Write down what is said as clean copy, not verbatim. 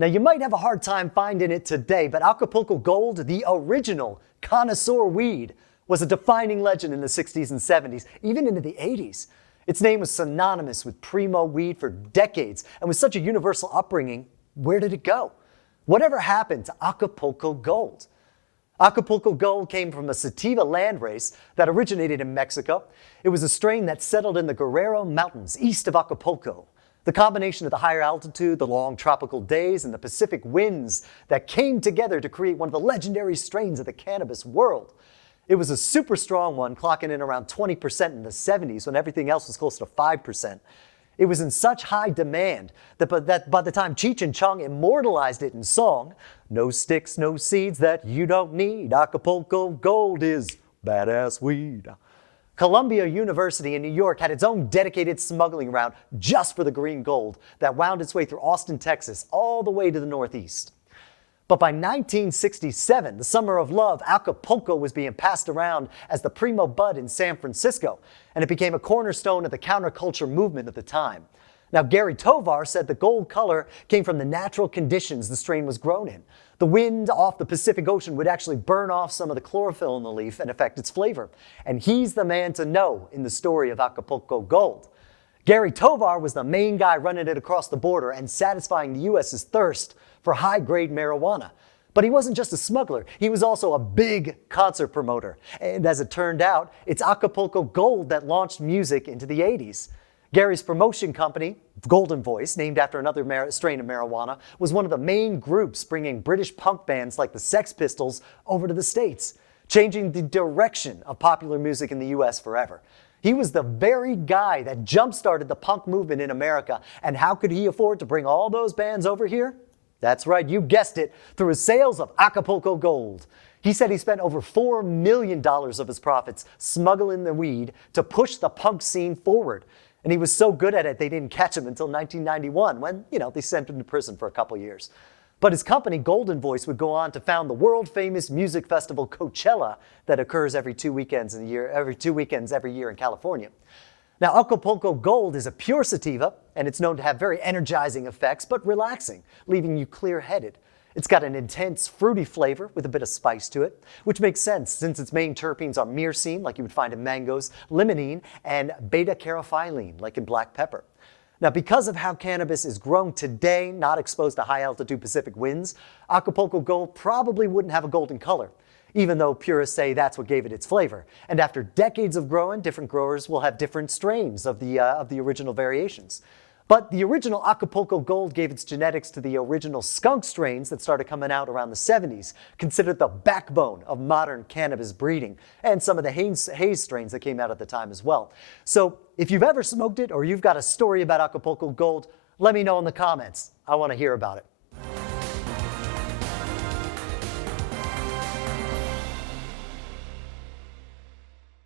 Now, you might have a hard time finding it today, but Acapulco Gold, the original connoisseur weed, was a defining legend in the 60s and 70s, even into the 80s. Its name was synonymous with primo weed for decades, and with such a universal upbringing, where did it go? Whatever happened to Acapulco Gold? Acapulco Gold came from a sativa landrace that originated in Mexico. It was a strain that settled in the Guerrero Mountains east of Acapulco. The combination of the higher altitude, the long tropical days, and the Pacific winds that came together to create one of the legendary strains of the cannabis world. It was a super strong one, clocking in around 20% in the 70s when everything else was close to 5%. It was in such high demand that by the time Cheech and Chong immortalized it in song, "No sticks, no seeds that you don't need, Acapulco Gold is badass weed," Columbia University in New York had its own dedicated smuggling route just for the green gold that wound its way through Austin, Texas, all the way to the Northeast. But by 1967, the summer of love, Acapulco was being passed around as the primo bud in San Francisco, and it became a cornerstone of the counterculture movement at the time. Now, Gary Tovar said the gold color came from the natural conditions the strain was grown in. The wind off the Pacific Ocean would actually burn off some of the chlorophyll in the leaf and affect its flavor. And he's the man to know in the story of Acapulco Gold. Gary Tovar was the main guy running it across the border and satisfying the U.S.'s thirst for high-grade marijuana. But he wasn't just a smuggler, he was also a big concert promoter. And as it turned out, it's Acapulco Gold that launched music into the 80s. Gary's promotion company, Golden Voice, named after another strain of marijuana, was one of the main groups bringing British punk bands like the Sex Pistols over to the States, changing the direction of popular music in the U.S. forever. He was the very guy that jump-started the punk movement in America, and how could he afford to bring all those bands over here? That's right, you guessed it, through his sales of Acapulco Gold. He said he spent over $4 million of his profits smuggling the weed to push the punk scene forward. And he was so good at it, they didn't catch him until 1991 when, they sent him to prison for a couple years. But his company, Golden Voice, would go on to found the world-famous music festival Coachella that occurs every 2 weekends every year in California. Now, Acapulco Gold is a pure sativa, and it's known to have very energizing effects, but relaxing, leaving you clear-headed. It's got an intense, fruity flavor with a bit of spice to it, which makes sense since its main terpenes are myrcene, like you would find in mangoes, limonene, and beta-caryophyllene, like in black pepper. Now, because of how cannabis is grown today, not exposed to high-altitude Pacific winds, Acapulco Gold probably wouldn't have a golden color, even though purists say that's what gave it its flavor. And after decades of growing, different growers will have different strains of the original variations. But the original Acapulco Gold gave its genetics to the original skunk strains that started coming out around the 70s, considered the backbone of modern cannabis breeding, and some of the haze strains that came out at the time as well. So if you've ever smoked it or you've got a story about Acapulco Gold, let me know in the comments. I want to hear about it.